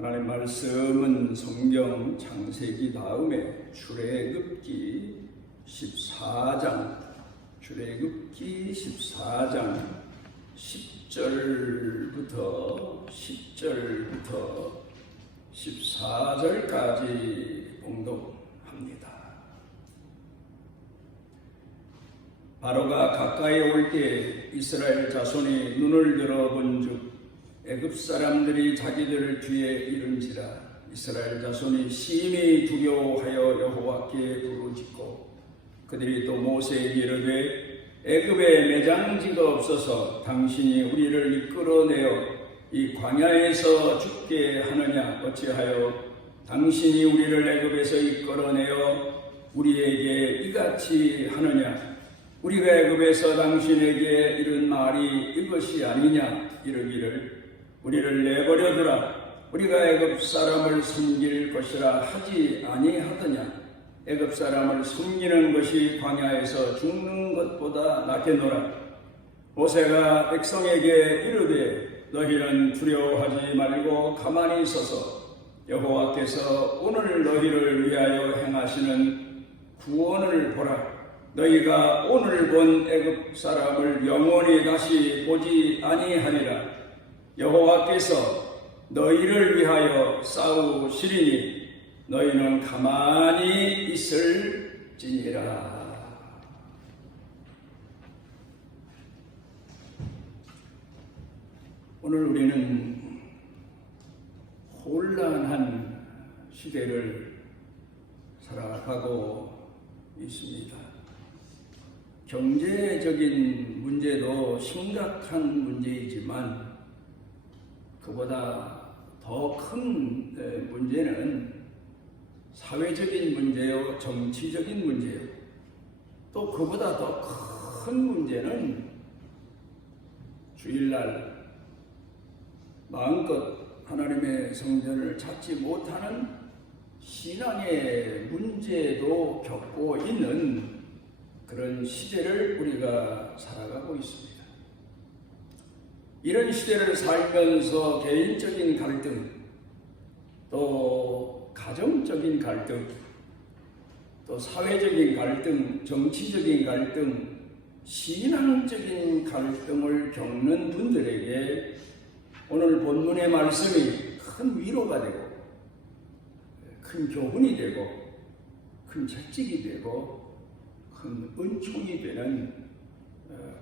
하나님 말씀은 성경 창세기 다음에 출애굽기 14장 10절부터 14절까지 봉독합니다. 바로가 가까이 올 때 이스라엘 자손이 눈을 들어본즉 애굽 사람들이 자기들 뒤에 이른지라. 이스라엘 자손이 심히 두려워하여 여호와께 부르짖고 그들이 또 모세에게 이르되 애굽에 매장지가 없어서 당신이 우리를 이끌어내어 이 광야에서 죽게 하느냐. 어찌하여 당신이 우리를 애굽에서 이끌어내어 우리에게 이같이 하느냐. 우리가 애굽에서 당신에게 이른 말이 이것이 아니냐. 이르기를 우리를 내버려두라. 우리가 애굽 사람을 섬길 것이라 하지 아니하더냐. 애굽 사람을 섬기는 것이 광야에서 죽는 것보다 낫겠노라. 모세가 백성에게 이르되 너희는 두려워하지 말고 가만히 서서 여호와께서 오늘 너희를 위하여 행하시는 구원을 보라. 너희가 오늘 본 애굽 사람을 영원히 다시 보지 아니하리라. 여호와께서 너희를 위하여 싸우시리니 너희는 가만히 있을지니라. 오늘 우리는 혼란한 시대를 살아가고 있습니다. 경제적인 문제도 심각한 문제이지만 그보다 더 큰 문제는 사회적인 문제요, 정치적인 문제요. 또 그보다 더 큰 문제는 주일날 마음껏 하나님의 성전을 찾지 못하는 신앙의 문제도 겪고 있는 그런 시대를 우리가 살아가고 있습니다. 이런 시대를 살면서 개인적인 갈등, 또 가정적인 갈등, 또 사회적인 갈등, 정치적인 갈등, 신앙적인 갈등을 겪는 분들에게 오늘 본문의 말씀이 큰 위로가 되고 큰 교훈이 되고 큰 채찍이 되고 큰 은총이 되는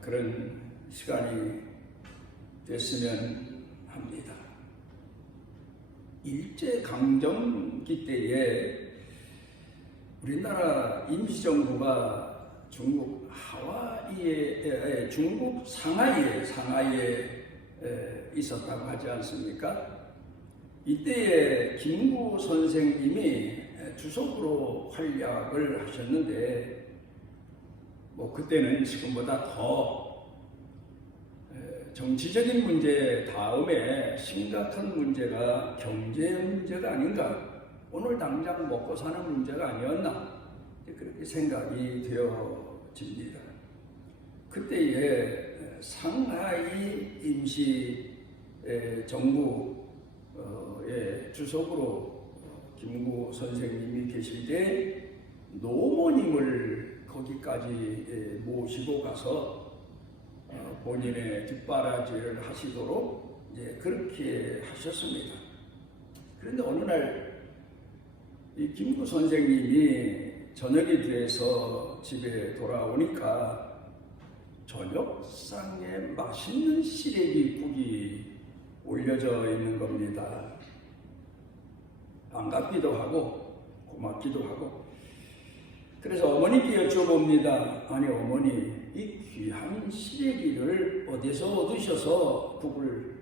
그런 시간이 됐으면 합니다. 일제강점기 때에 우리나라 임시정부가 중국 상하이에 있었다고 하지 않습니까? 이때에 김구 선생님이 주석으로 활약을 하셨는데 그때는 지금보다 더 정치적인 문제 다음에 심각한 문제가 경제 문제가 아닌가, 오늘 당장 먹고 사는 문제가 아니었나, 그렇게 생각이 되어집니다. 그때에 상하이 임시 정부의 주석으로 김구 선생님이 계실 때 노모님을 거기까지 모시고 가서 본인의 뒷바라지를 하시도록 그렇게 하셨습니다. 그런데 어느 날 이 김구 선생님이 저녁이 돼서 집에 돌아오니까 저녁상에 맛있는 시래기 국이 올려져 있는 겁니다. 반갑기도 하고 고맙기도 하고. 그래서 어머니께 여쭤봅니다. 아니 어머니, 이 귀한 시래기를 어디서 얻으셔서 국을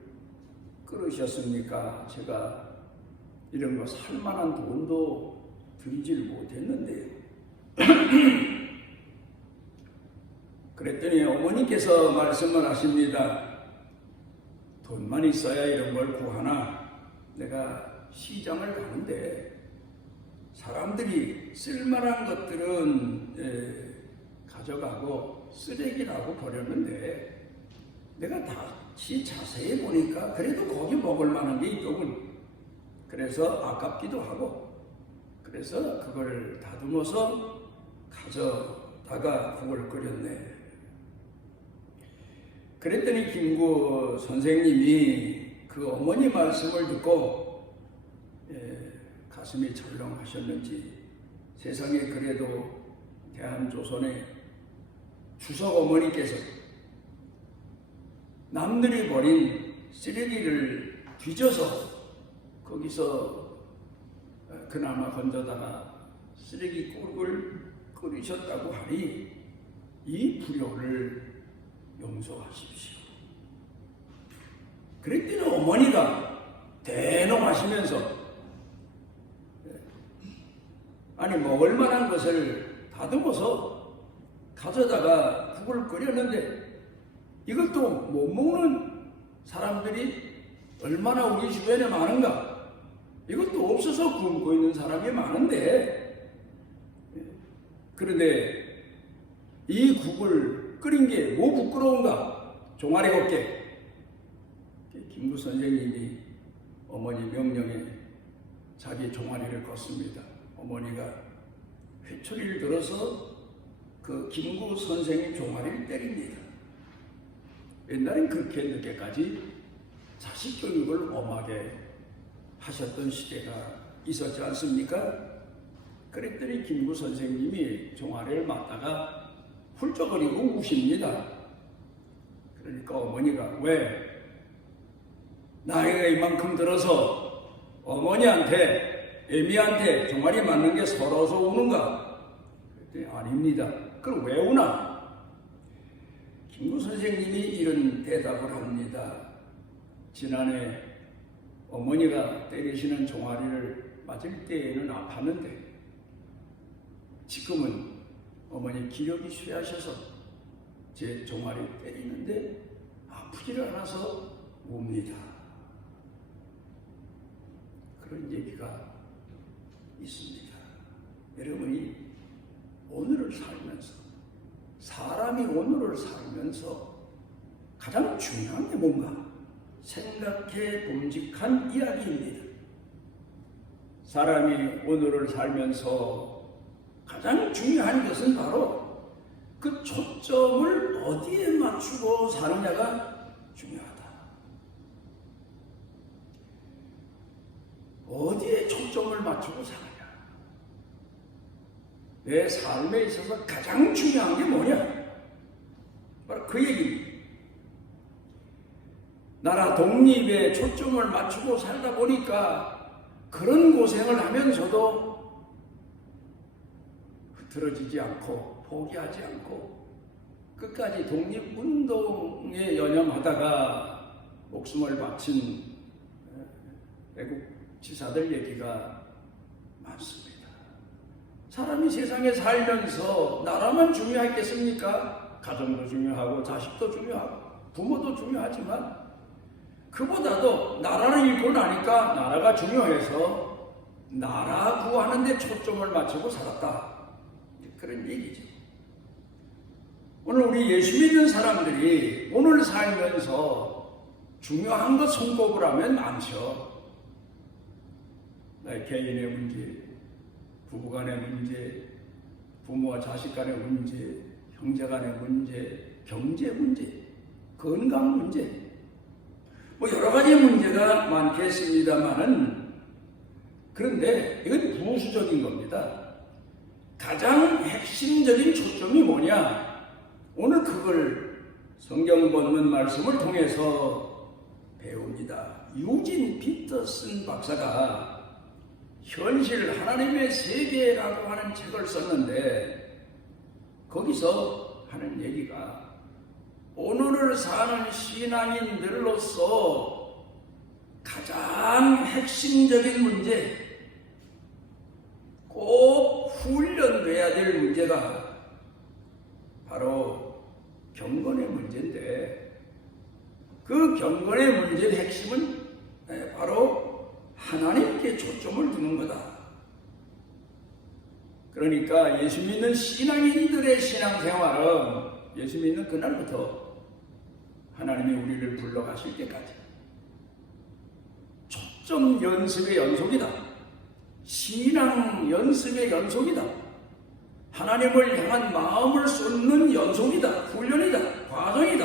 끓으셨습니까? 제가 이런 거 살만한 돈도 들이질 못했는데. 그랬더니 어머니께서 말씀을 하십니다. 돈만 있어야 이런 걸 구하나? 내가 시장을 가는데 사람들이 쓸만한 것들은 가져가고 쓰레기라고 버렸는데 내가 다시 자세히 보니까 그래도 거기 먹을 만한 게 있더군. 그래서 아깝기도 하고, 그래서 그걸 다듬어서 가져다가 국을 끓였네. 그랬더니 김구 선생님이 그 어머니 말씀을 듣고 가슴이 철렁하셨는지, 세상에 그래도 대한조선의 주석 어머니께서 남들이 버린 쓰레기를 뒤져서 거기서 그나마 건져다가 쓰레기국을 끓이셨다고 하니 이 불효를 용서하십시오. 그랬더니 어머니가 대놈하시면서 아니 먹을 만한 것을 다듬어서 가져다가 국을 끓였는데 이것도 못 먹는 사람들이 얼마나 우리 주변에 많은가. 이것도 없어서 굶고 있는 사람이 많은데, 그런데 이 국을 끓인 게 뭐 부끄러운가. 종아리 걷게. 김구 선생님이 어머니 명령에 자기 종아리를 걷습니다. 어머니가 회초리를 들어서 그 김구 선생님 종아리를 때립니다. 옛날엔 그렇게 늦게까지 자식 교육을 엄하게 하셨던 시대가 있었지 않습니까? 그랬더니 김구 선생님이 종아리를 맞다가 훌쩍거리고 우십니다. 그러니까 어머니가 왜 나이가 이만큼 들어서 어머니한테 애미한테 종아리 맞는 게 서러워서 우는가? 그랬더니 아닙니다. 그럼 왜 우나? 김구 선생님이 이런 대답을 합니다. 지난해 어머니가 때리시는 종아리를 맞을 때에는 아팠는데 지금은 어머니 기력이 쇠하셔서 제 종아리 때리는데 아프질 않아서 웁니다. 그런 얘기가 있습니다. 여러분이 오늘을 살면서, 사람이 오늘을 살면서 가장 중요한 게 뭔가 생각해 봄직한 이야기입니다. 사람이 오늘을 살면서 가장 중요한 것은 바로 그 초점을 어디에 맞추고 사느냐가 중요하다. 어디에 초점을 맞추고 사느냐. 내 삶에 있어서 가장 중요한 게 뭐냐? 바로 그 얘기입니다. 나라 독립에 초점을 맞추고 살다 보니까 그런 고생을 하면서도 흐트러지지 않고 포기하지 않고 끝까지 독립운동에 연연하다가 목숨을 바친 애국 지사들 얘기가 많습니다. 사람이 세상에 살면서 나라만 중요하겠습니까? 가정도 중요하고 자식도 중요하고 부모도 중요하지만 그보다도 나라를 잃고 나니까 나라가 중요해서 나라 구하는 데 초점을 맞추고 살았다. 그런 얘기죠. 오늘 우리 예수 믿는 사람들이 오늘 살면서 중요한 것 손꼽을 하면 많죠. 나의 개인의 문제, 부부간의 문제, 부모와 자식 간의 문제, 형제 간의 문제, 경제 문제, 건강 문제, 뭐 여러 가지 문제가 많겠습니다만은 그런데 이건 부수적인 겁니다. 가장 핵심적인 초점이 뭐냐? 오늘 그걸 성경 본문 말씀을 통해서 배웁니다. 유진 피터슨 박사가 현실 하나님의 세계라고 하는 책을 썼는데 거기서 하는 얘기가 오늘을 사는 신앙인들로서 가장 핵심적인 문제, 꼭 훈련돼야 될 문제가 바로 경건의 문제인데 그 경건의 문제의 핵심은 바로 하나님께 초점을 두는 거다. 그러니까 예수 믿는 신앙인들의 신앙생활은 예수 믿는 그날부터 하나님이 우리를 불러가실 때까지 초점 연습의 연속이다. 신앙 연습의 연속이다. 하나님을 향한 마음을 쏟는 연속이다. 훈련이다. 과정이다.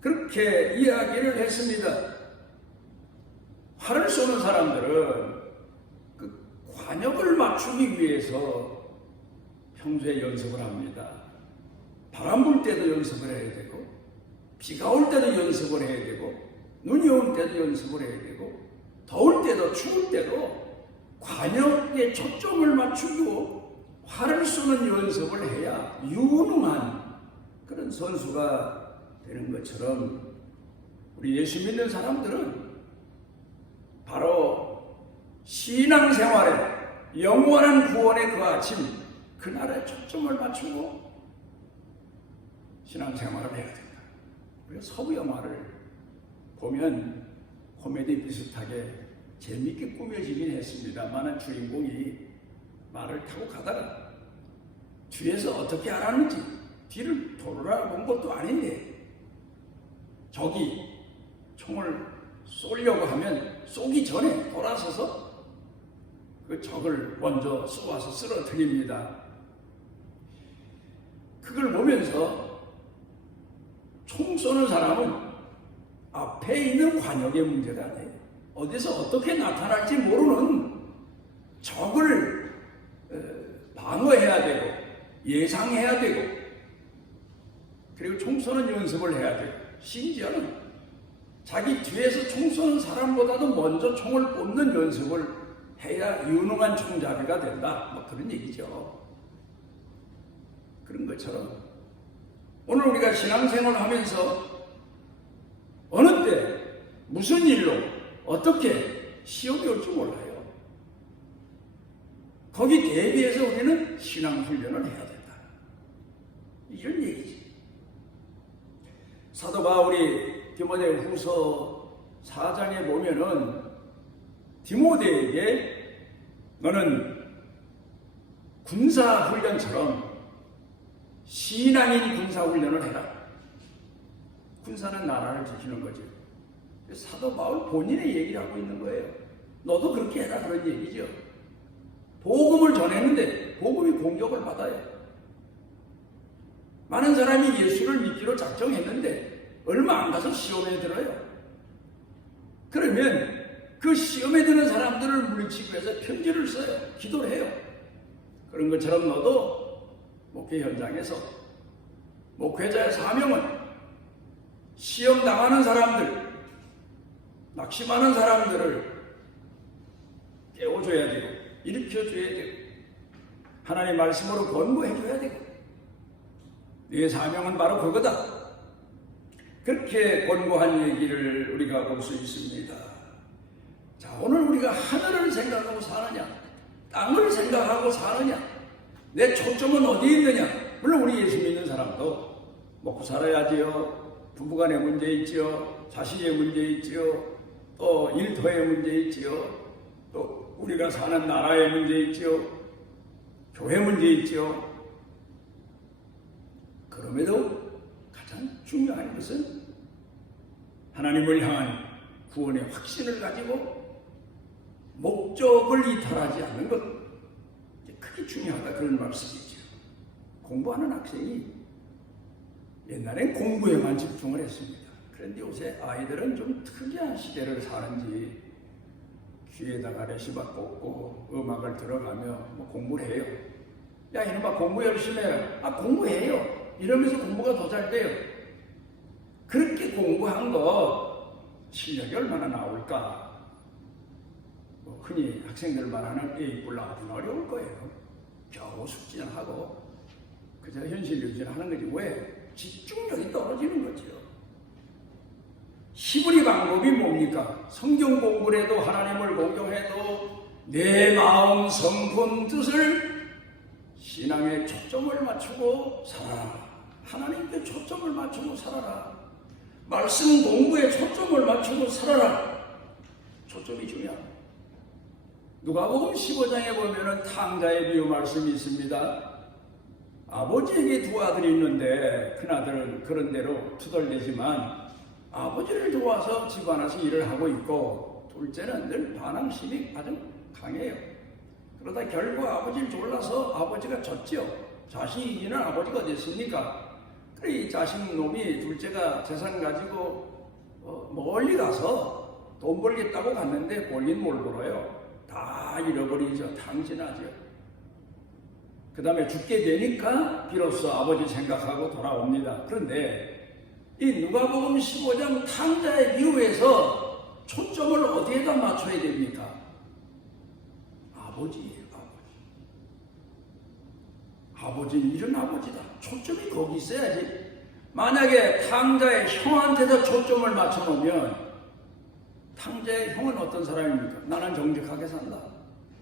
그렇게 이야기를 했습니다. 활을 쏘는 사람들은 그 관역을 맞추기 위해서 평소에 연습을 합니다. 바람 불 때도 연습을 해야 되고, 비가 올 때도 연습을 해야 되고, 눈이 올 때도 연습을 해야 되고, 더울 때도 추울 때도 관역에 초점을 맞추고 활을 쏘는 연습을 해야 유능한 그런 선수가 되는 것처럼, 우리 예수 믿는 사람들은 바로 신앙생활에 영원한 구원의 그 아침, 그날에 초점을 맞추고 신앙생활을 해야 된다. 그래서 서부 영화를 보면 코미디 비슷하게 재밌게 꾸며지긴 했습니다만, 주인공이 말을 타고 가다가 뒤에서 어떻게 알았는지 뒤를 돌아본 것도 아닌데 적이 총을 쏘려고 하면 쏘기 전에 돌아서서 그 적을 먼저 쏘아서 쓰러뜨립니다. 그걸 보면서 총 쏘는 사람은 앞에 있는 관역의 문제가 아니에요. 어디서 어떻게 나타날지 모르는 적을 방어해야 되고 예상해야 되고, 그리고 총 쏘는 연습을 해야 되고, 심지어는 자기 뒤에서 총 쏘는 사람보다도 먼저 총을 뽑는 연습을 해야 유능한 총잡이가 된다. 뭐 그런 얘기죠. 그런 것처럼 오늘 우리가 신앙생활을 하면서 어느 때 무슨 일로 어떻게 시험이 올지 몰라요. 거기 대비해서 우리는 신앙훈련을 해야 된다. 이런 얘기지. 사도 바울이 디모데후서 4장에 보면은 디모데에게 너는 군사훈련처럼 신앙인 군사훈련을 해라. 군사는 나라를 지키는 거지. 사도 바울 본인의 얘기를 하고 있는 거예요. 너도 그렇게 해라, 그런 얘기죠. 복음을 전했는데 복음이 공격을 받아요. 많은 사람이 예수를 믿기로 작정했는데 얼마 안 가서 시험에 들어요. 그러면 그 시험에 드는 사람들을 물리치기 위해서 편지를 써요. 기도를 해요. 그런 것처럼 너도 목회 현장에서 목회자의 사명은 시험 당하는 사람들, 낙심하는 사람들을 깨워줘야 되고 일으켜줘야 되고 하나님의 말씀으로 권고해줘야 되고, 네 사명은 바로 그거다. 그렇게 권고한 얘기를 우리가 볼 수 있습니다. 자, 오늘 우리가 하늘을 생각하고 사느냐, 땅을 생각하고 사느냐, 내 초점은 어디에 있느냐. 물론 우리 예수 믿는 사람도 먹고 살아야지요. 부부간의 문제 있지요. 자식의 문제 있지요. 또 일터의 문제 있지요. 또 우리가 사는 나라의 문제 있지요. 교회 문제 있지요. 그럼에도 가장 중요한 것은 하나님을 향한 구원의 확신을 가지고 목적을 이탈하지 않는 것, 크게 중요하다, 그런 말씀이죠. 공부하는 학생이 옛날엔 공부에만 집중을 했습니다. 그런데 요새 아이들은 좀 특이한 시대를 사는지 귀에다가 레시바 꽂고 음악을 들어가며 뭐 공부를 해요. 야, 이놈아 공부 열심히 해라. 아, 공부해요. 이러면서 공부가 더 잘 돼요. 그렇게 공부한 거 실력이 얼마나 나올까? 뭐 흔히 학생들 말하는 A뿔 나오긴 어려울 거예요. 겨우 숙지하고 그저 현실 유지하는 거지. 왜? 집중력이 떨어지는 거죠. 시부리 방법이 뭡니까? 성경 공부를 해도 하나님을 공경해도 내 마음 성품 뜻을 신앙에 초점을 맞추고 살아라. 하나님께 초점을 맞추고 살아라. 말씀 공부에 초점을 맞추고 살아라. 초점이 중요합니다. 누가복음 15장에 보면은 탕자의 비유 말씀이 있습니다. 아버지에게 두 아들이 있는데 큰아들은 그런 대로 투덜대지만 아버지를 도와서 집안에서 일을 하고 있고, 둘째는 늘 반항심이 아주 강해요. 그러다 결국 아버지를 졸라서 아버지가 졌죠. 자식이 이기는 아버지가 어디 있습니까? 그래 이 자식 놈이 둘째가 재산 가지고 멀리 가서 돈 벌겠다고 갔는데 벌긴 뭘 벌어요. 다 잃어버리죠. 탕진하죠. 그 다음에 죽게 되니까 비로소 아버지 생각하고 돌아옵니다. 그런데 이 누가복음 15장 탕자의 비유에서 초점을 어디에다 맞춰야 됩니까? 아버지예요. 아버지는 이런 아버지다. 초점이 거기 있어야지. 만약에 탕자의 형한테서 초점을 맞춰놓으면 탕자의 형은 어떤 사람입니까? 나는 정직하게 산다.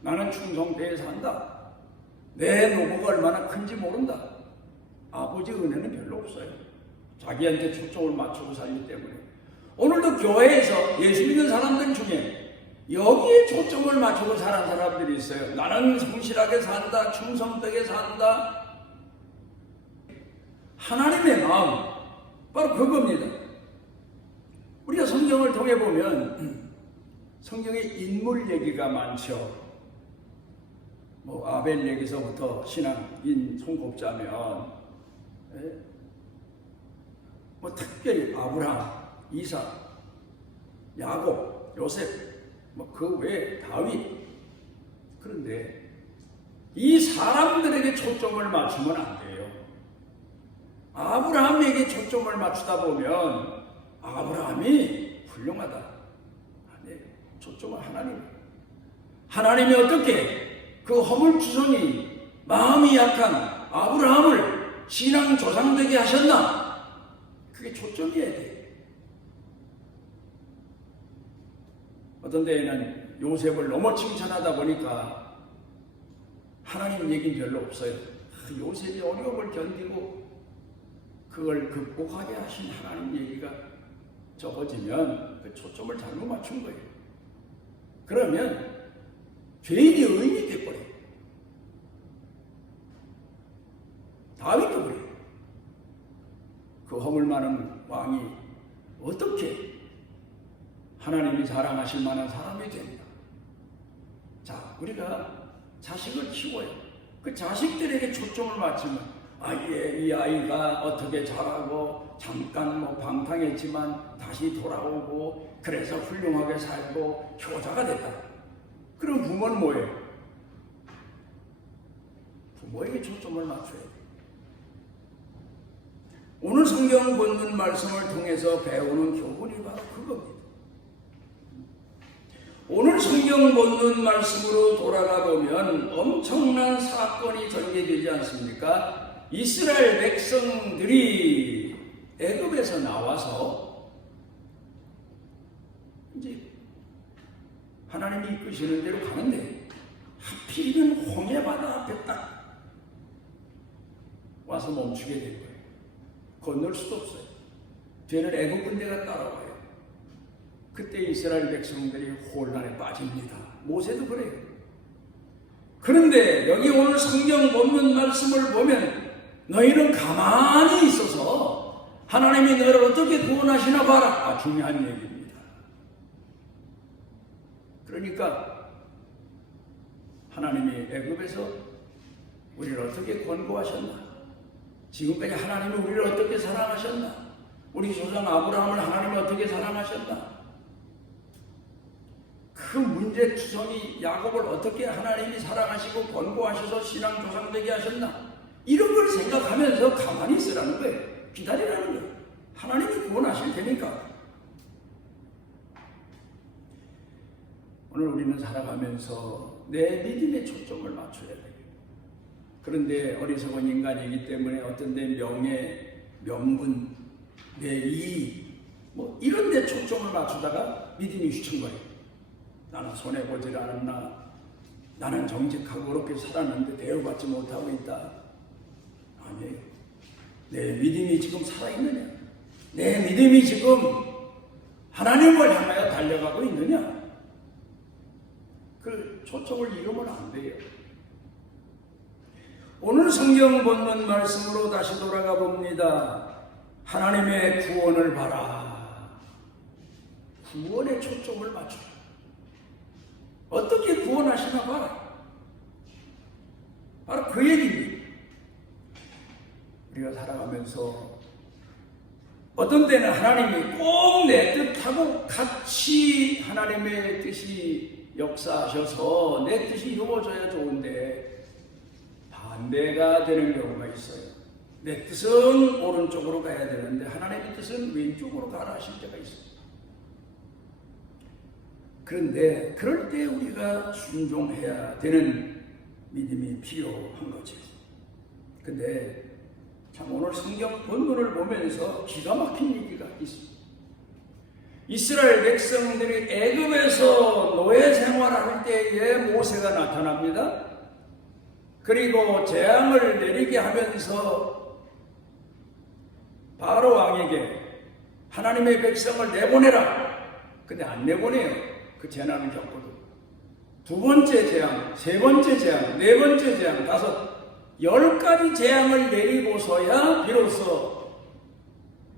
나는 충성되게 산다. 내 노고가 얼마나 큰지 모른다. 아버지 은혜는 별로 없어요. 자기한테 초점을 맞추고 살기 때문에. 오늘도 교회에서 예수 믿는 사람들 중에 여기에 초점을 맞추고 사는 사람들이 있어요. 나는 성실하게 산다. 충성되게 산다. 하나님의 마음 바로 그겁니다. 우리가 성경을 통해 보면 성경에 인물 얘기가 많죠. 뭐 아벨 얘기서부터 신앙인 손꼽자면 뭐 특별히 아브라함, 이삭, 야곱, 요셉, 뭐 그 외에 다윗. 그런데 이 사람들에게 초점을 맞추면 안 돼요. 아브라함에게 초점을 맞추다 보면 아브라함이 훌륭하다. 아니, 초점은 하나님이 어떻게 그 허물투성이 마음이 약한 아브라함을 신앙 조상되게 하셨나? 그게 초점이어야 돼. 어떤 데에는 요셉을 너무 칭찬하다 보니까 하나님 얘기는 별로 없어요. 요셉이 어려움을 견디고 그걸 극복하게 하신 하나님 얘기가 적어지면 그 초점을 잘못 맞춘 거예요. 그러면 죄인이 의인이 돼버려요. 다윗도 그래요. 그 허물 많은 왕이 어떻게 하나님이 사랑하실 만한 사람이 됩니다. 자, 우리가 자식을 키워요. 그 자식들에게 초점을 맞추면 이 아이가 어떻게 자라고 잠깐 뭐 방탕했지만 다시 돌아오고 그래서 훌륭하게 살고 효자가 됐다. 그럼 부모는 뭐예요? 부모에게 초점을 맞춰야 돼요. 오늘 성경 본문 말씀을 통해서 배우는 교훈이 바로 그겁니다. 오늘 성경 본문 말씀으로 돌아가 보면 엄청난 사건이 전개되지 않습니까? 이스라엘 백성들이 애굽에서 나와서 이제 하나님이 이끄시는 대로 가는데 하필이면 홍해바다 앞에 딱 와서 멈추게 된 거예요. 건널 수도 없어요. 뒤에는 애굽 군대가 따라와요. 그때 이스라엘 백성들이 혼란에 빠집니다. 모세도 그래요. 그런데 여기 오늘 성경 본문 말씀을 보면 너희는 가만히 있어서 하나님이 너희를 어떻게 구원하시나 봐라. 중요한 얘기입니다. 그러니까 하나님이 애굽에서 우리를 어떻게 권고하셨나? 지금까지 하나님이 우리를 어떻게 사랑하셨나? 우리 조상 아브라함을 하나님이 어떻게 사랑하셨나? 그 문제투성이 야곱을 어떻게 하나님이 사랑하시고 권고하셔서 신앙 조상되게 하셨나? 이런 걸 생각하면서 가만히 있으라는 거예요. 기다리라는 거예요. 하나님이 구원하실 테니까. 오늘 우리는 살아가면서 내 믿음에 초점을 맞춰야 돼요. 그런데 어리석은 인간이기 때문에 어떤 데 명예, 명분, 내 이익 뭐 이런 데 초점을 맞추다가 믿음이 휘청인 거예요. 나는 손해보질 않았나? 나는 정직하고 그렇게 살았는데 대우받지 못하고 있다. 아니에요. 내 믿음이 지금 살아있느냐? 내 믿음이 지금 하나님을 향하여 달려가고 있느냐? 그 초점을 잃으면 안 돼요. 오늘 성경 본문 말씀으로 다시 돌아가 봅니다. 하나님의 구원을 봐라. 구원에 초점을 맞춰라. 영원하시나 봐라. 바로 그 얘기입니다. 우리가 살아가면서 어떤 때는 하나님이 꼭 내 뜻하고 같이 하나님의 뜻이 역사하셔서 내 뜻이 이루어져야 좋은데 반대가 되는 경우가 있어요. 내 뜻은 오른쪽으로 가야 되는데 하나님의 뜻은 왼쪽으로 가라 하실 때가 있어요. 그런데 그럴 때 우리가 순종해야 되는 믿음이 필요한 거죠. 근데 참 오늘 성경 본문을 보면서 기가 막힌 얘기가 있습니다. 이스라엘 백성들이 애굽에서 노예 생활할 때에 모세가 나타납니다. 그리고 재앙을 내리게 하면서 바로 왕에게 하나님의 백성을 내보내라. 근데 안 내보내요. 그 재난을 겪고도. 두 번째 재앙, 세 번째 재앙, 네 번째 재앙, 10가지 재앙을 내리고서야 비로소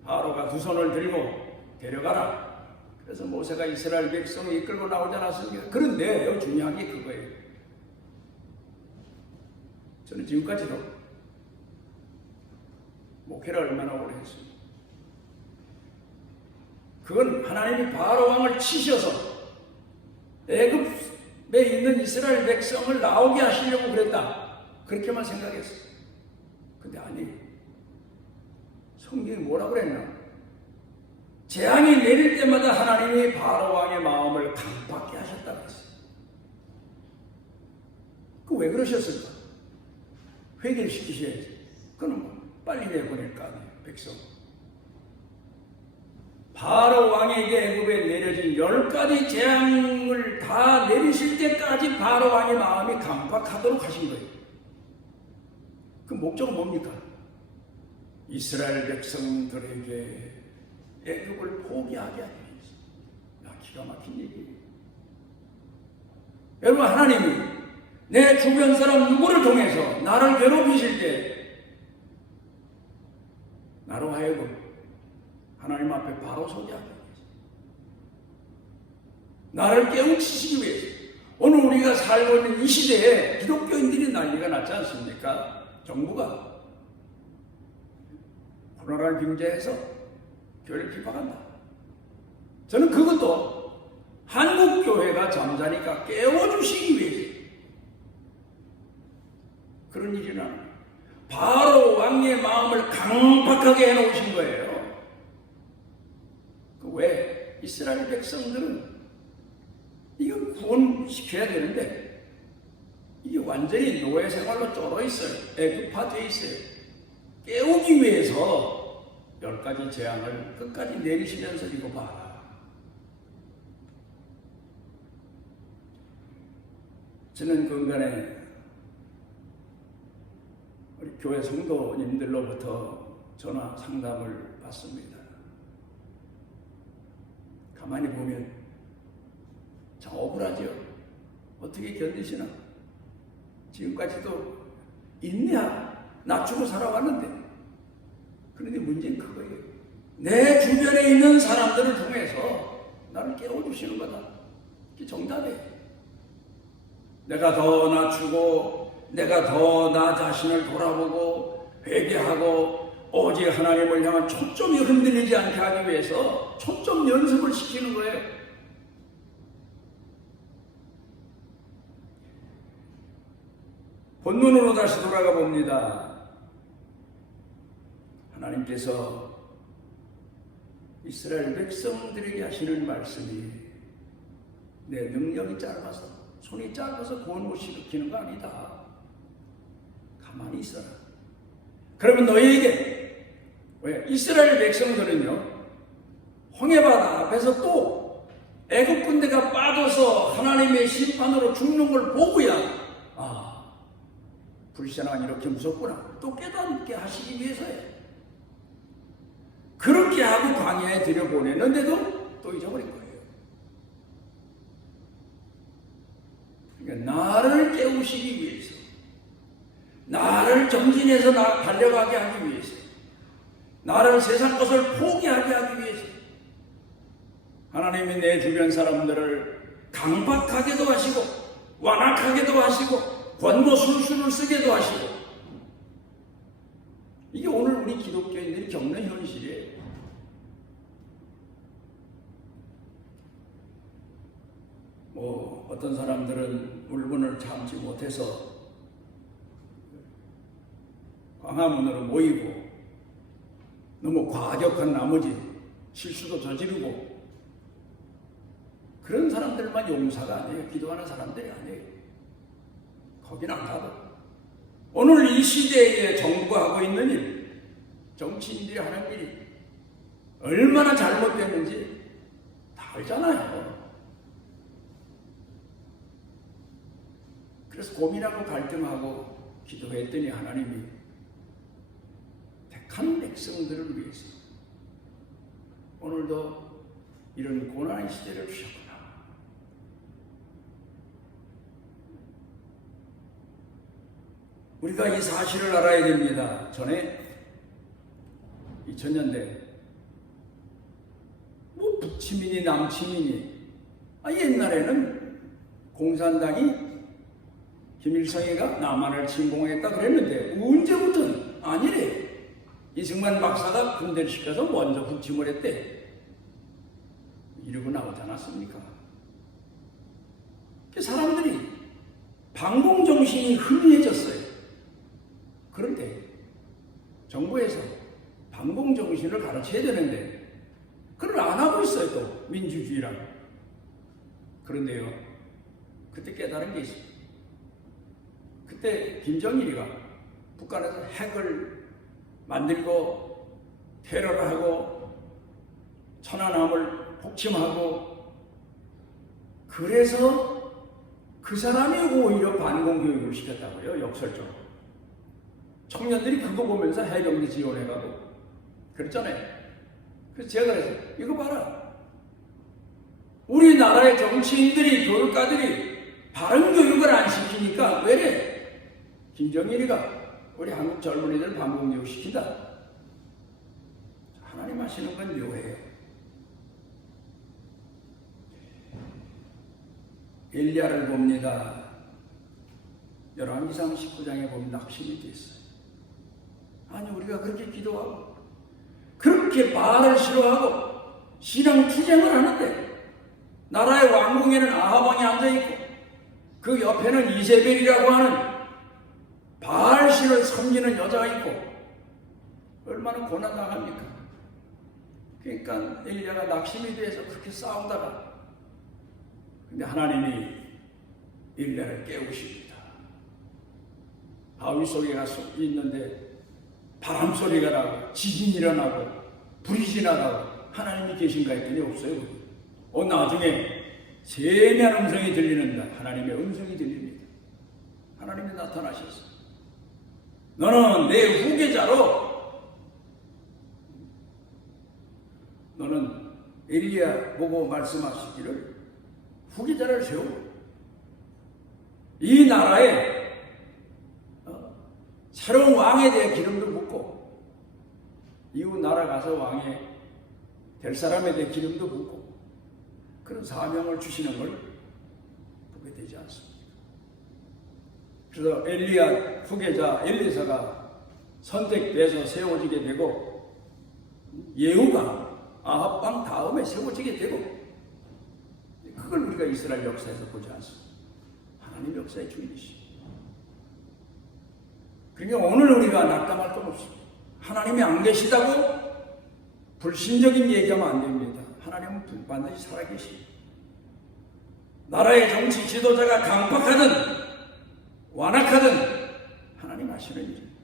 바로가 두 손을 들고 데려가라. 그래서 모세가 이스라엘 백성을 이끌고 나오지 않았습니까? 그런데 여기 중요한 게 그거예요. 저는 지금까지도 목회를 얼마나 오래 했습니다. 그건 하나님이 바로 왕을 치셔서 애굽에 있는 이스라엘 백성을 나오게 하시려고 그랬다. 그렇게만 생각했어요. 근데 아니, 성경이 뭐라고 그랬나? 재앙이 내릴 때마다 하나님이 바로 왕의 마음을 강박케 하셨다고 했어요. 그 왜 그러셨을까? 회개를 시키셔야지. 그럼 뭐 빨리 내보낼 거 아니에요, 백성. 바로 왕에게 애굽에 내려진 10가지 재앙을 다 내리실 때까지 바로 왕의 마음이 강박하도록 하신 거예요. 그 목적은 뭡니까? 이스라엘 백성들에게 애굽을 포기하게 하기 위해서. 기가 막힌 얘기예요. 여러분, 하나님이 내 주변 사람 누구를 통해서 나를 괴롭히실 때 나로 하여금 하나님 앞에 바로 서게 하기 위해서, 나를 깨우치시기 위해서. 오늘 우리가 살고 있는 이 시대에 기독교인들이 난리가 났지 않습니까? 정부가 코로나를 빙자해서 교회를 비판한다. 저는 그것도 한국교회가 잠자니까 깨워주시기 위해서 그런 일이 나는 바로 왕의 마음을 강박하게 해놓으신 거예요. 왜? 이스라엘 백성들은 이거 구원시켜야 되는데 이게 완전히 노예 생활로 쩔어 있어요. 애굽화되어 있어요. 깨우기 위해서 10가지 재앙을 끝까지 내리시면서 이거 봐라. 저는 그간에 우리 교회 성도님들로부터 전화 상담을 받습니다. 가만히 보면 참 억울하죠. 어떻게 견디시나? 지금까지도 인내하고 낮추고 살아왔는데, 그런데 문제는 그거예요. 내 주변에 있는 사람들을 통해서 나를 깨워주시는 거다. 그게 정답이에요. 내가 더 낮추고 내가 더 나 자신을 돌아보고 회개하고 오직 하나님을 향한 초점이 흔들리지 않게 하기 위해서 초점 연습을 시키는 거예요. 본문으로 다시 돌아가 봅니다. 하나님께서 이스라엘 백성들에게 하시는 말씀이 내 능력이 짧아서, 손이 짧아서 구원 못 일으키는 거 아니다. 가만히 있어라. 그러면 너희에게, 왜? 이스라엘 백성들은요, 홍해바다 앞에서 또 애국 군대가 빠져서 하나님의 심판으로 죽는 걸 보고야, 불신앙은 이렇게 무섭구나, 또 깨닫게 하시기 위해서예요. 그렇게 하고 광야에 들여보내는데도 또 잊어버린 거예요. 그러니까 나를 깨우시기 위해서, 나를 정진해서 달려가게 하기 위해서, 나를 세상 것을 포기하게 하기 위해서 하나님이 내 주변 사람들을 강박하게도 하시고 완악하게도 하시고 권고 술수를 쓰게도 하시고. 이게 오늘 우리 기독교인들이 겪는 현실이에요. 어떤 사람들은 울분을 참지 못해서 광화문으로 모이고 너무 과격한 나머지 실수도 저지르고, 그런 사람들만 용사가 아니에요. 기도하는 사람들이 아니에요. 거긴 안 가도. 오늘 이 시대에 정부가 하고 있는 일, 정치인들이 하는 일이 얼마나 잘못됐는지 다 알잖아요. 그래서 고민하고 갈등하고 기도했더니 하나님이 택한 백성들을 위해서 오늘도 이런 고난의 시대를 주셨구나. 우리가 이 사실을 알아야 됩니다. 전에 2000년대 북치민이 남치민이, 옛날에는 공산당이 김일성이가 남한을 침공했다 그랬는데 언제부터는 아니래. 이승만 박사가 군대를 시켜서 먼저 북침을 했대. 이러고 나오지 않았습니까? 사람들이 반공정신이 희미해졌어요. 그런데 정부에서 반공정신을 가르쳐야 되는데 그걸 안 하고 있어요. 또 민주주의라고. 그런데요, 그때 깨달은 게 있어요. 그때 김정일이가 북한에서 핵을 만들고 테러를 하고 천안함을 폭침하고, 그래서 그 사람이 오히려 반공교육을 시켰다고요. 역설적으로. 청년들이 그거 보면서 해병대 지원해가고 그랬잖아요. 그래서 제가 그래서 이거 봐라. 우리나라의 정치인들이, 교육가들이 바른 교육을 안 시키니까 왜래? 김정일이가 우리 한국 젊은이들 반공교육 시킨다. 하나님 하시는 건 묘해요. 엘리야를 봅니다. 열왕기상 19장에 보면 낙심이 됐어요. 아니, 우리가 그렇게 기도하고 그렇게 바알을 싫어하고 신앙 투쟁을 하는데 나라의 왕궁에는 아합 왕이 앉아있고 그 옆에는 이세벨이라고 하는 바알 신을 섬기는 여자가 있고 얼마나 고난당합니까? 그러니까 엘리야가 낙심이 돼서 그렇게 싸우다가, 근데 하나님이 엘리야를 깨우십니다. 바위 속에 가서 있는데 바람 소리가 나고 지진이 일어나고 불이 지나가고 하나님이 계신가 했더니 없어요. 나중에 세미한 음성이 들리는다. 하나님의 음성이 들립니다. 하나님이 나타나셨어요. 너는 내 후계자로, 너는 엘리야 보고 말씀하시기를 후계자를 세우고 이 나라에 새로운 왕에 대해 기름도 붓고 이웃 나라 가서 왕이 될 사람에 대해 기름도 붓고 그런 사명을 주시는 걸 보게 되지 않습니다. 그래서 엘리야 후계자 엘리사가 선택돼서 세워지게 되고 예후가 아합 왕 다음에 세워지게 되고, 그걸 우리가 이스라엘 역사에서 보지 않습니다. 하나님 역사의 주인이십니다. 그러니까 오늘 우리가 낙담할 건 없습니다. 하나님이 안 계시다고 불신적인 얘기하면 안 됩니다. 하나님은 반드시 살아계십니다. 나라의 정치 지도자가 강박하든 완악하든 하나님 하시는 일입니다.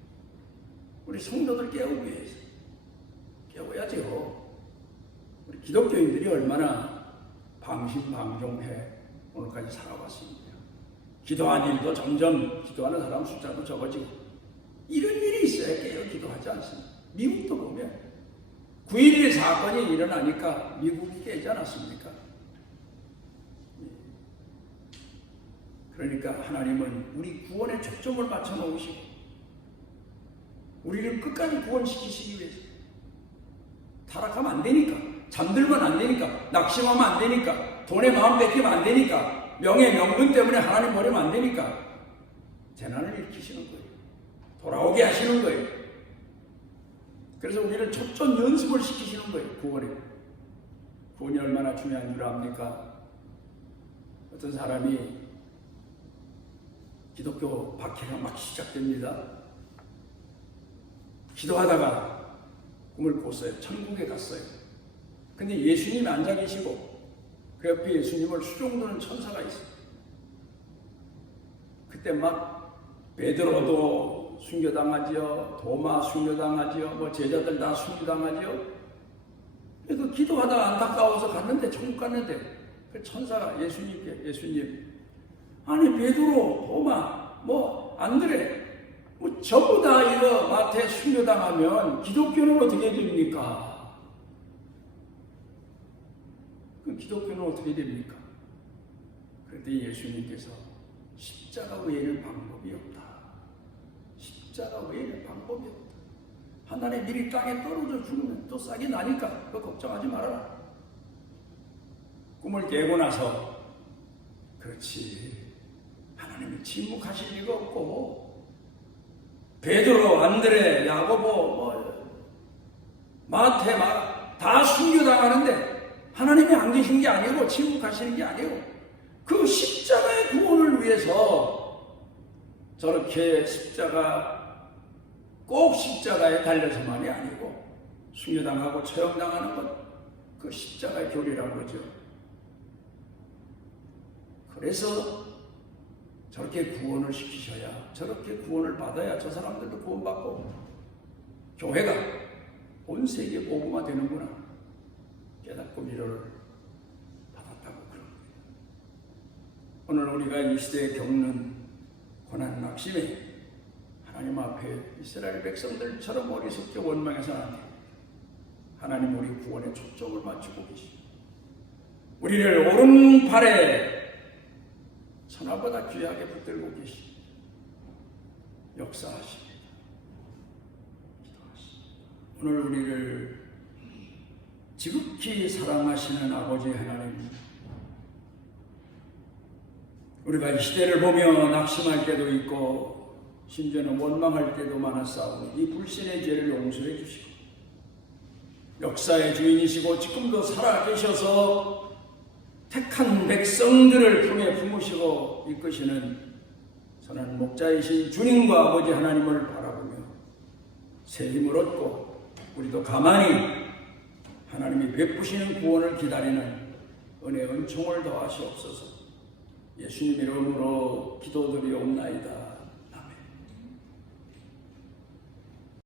우리 성도들 깨우기 위해서 깨워야죠. 우리 기독교인들이 얼마나 방심방종해 오늘까지 살아왔습니다. 기도한 일도 점점 기도하는 사람 숫자도 적어지고 이런 일이 있어야 깨어 기도하지 않습니다. 미국도 보면 9.11 사건이 일어나니까 미국이 깨지 않았습니까? 그러니까 하나님은 우리 구원에 초점을 맞춰 놓으시고 우리를 끝까지 구원시키시기 위해서, 타락하면 안 되니까, 잠들면 안 되니까, 낙심하면 안 되니까, 돈에 마음 뺏기면 안 되니까 명예, 명분 때문에 하나님 버리면 안 되니까 재난을 일으키시는 거예요. 돌아오게 하시는 거예요. 그래서 우리를 초점 연습을 시키시는 거예요. 구원이 얼마나 중요한 줄 압니까? 어떤 사람이 기독교 박해가 막 시작됩니다. 기도하다가 꿈을 꿨어요. 천국에 갔어요. 근데 예수님이 앉아 계시고 그 옆에 예수님을 수종드는 천사가 있어요. 그때 막 베드로도 순교당하지요, 도마 순교당하지요, 뭐 제자들 다 순교당하지요. 그 기도하다가 안타까워서 갔는데, 천국 갔는데 그 천사가 예수님 아니 베드로, 도마, 뭐 안드레 뭐 전부 다 이거 마태 순교당하면 기독교는 어떻게 됩니까? 그 기독교는 어떻게 됩니까? 그런데 예수님께서 십자가 외에는 방법이 없다. 십자가 외에는 방법이 없다. 하나님 일이 땅에 떨어져 죽으면 또 싹이 나니까 그거 걱정하지 말아라. 꿈을 깨고 나서 그렇지, 하나님이 침묵하실 리가 없고 베드로, 안드레, 야고보, 마태 다 순교당하는데 하나님이 안 계신 게 아니고 침묵하시는 게 아니고 그 십자가의 구원을 위해서 저렇게 꼭 십자가에 달려서만이 아니고 순교당하고 처형당하는 것, 그 십자가의 교리라고 그러죠. 그래서 저렇게 구원을 시키셔야, 저렇게 구원을 받아야 저 사람들도 구원받고 교회가 온 세계 복음화 되는구나 깨닫고 위로를 받았다고 그럽니다. 오늘 우리가 이 시대에 겪는 고난 낙심에 하나님 앞에 이스라엘 백성들처럼 어리석게 원망해서는 안 됩니다. 하나님 우리 구원에 초점을 맞추고 계십니다. 우리를 오른팔에 천하보다 귀하게 붙들고 계십니다. 역사하십니다. 기도하십니다. 오늘 우리를 지극히 사랑하시는 아버지 하나님, 우리가 이 시대를 보며 낙심할 때도 있고 심지어는 원망할 때도 많았사오니 이 불신의 죄를 용서해 주시고 역사의 주인이시고 지금도 살아계셔서 택한 백성들을 품에 품으시고 이끄시는 선한 목자이신 주님과 아버지 하나님을 바라보며 새 힘을 얻고 우리도 가만히 하나님이 베푸시는 구원을 기다리는 은혜 은총을 더하시옵소서. 예수님 이름으로 기도드리옵나이다.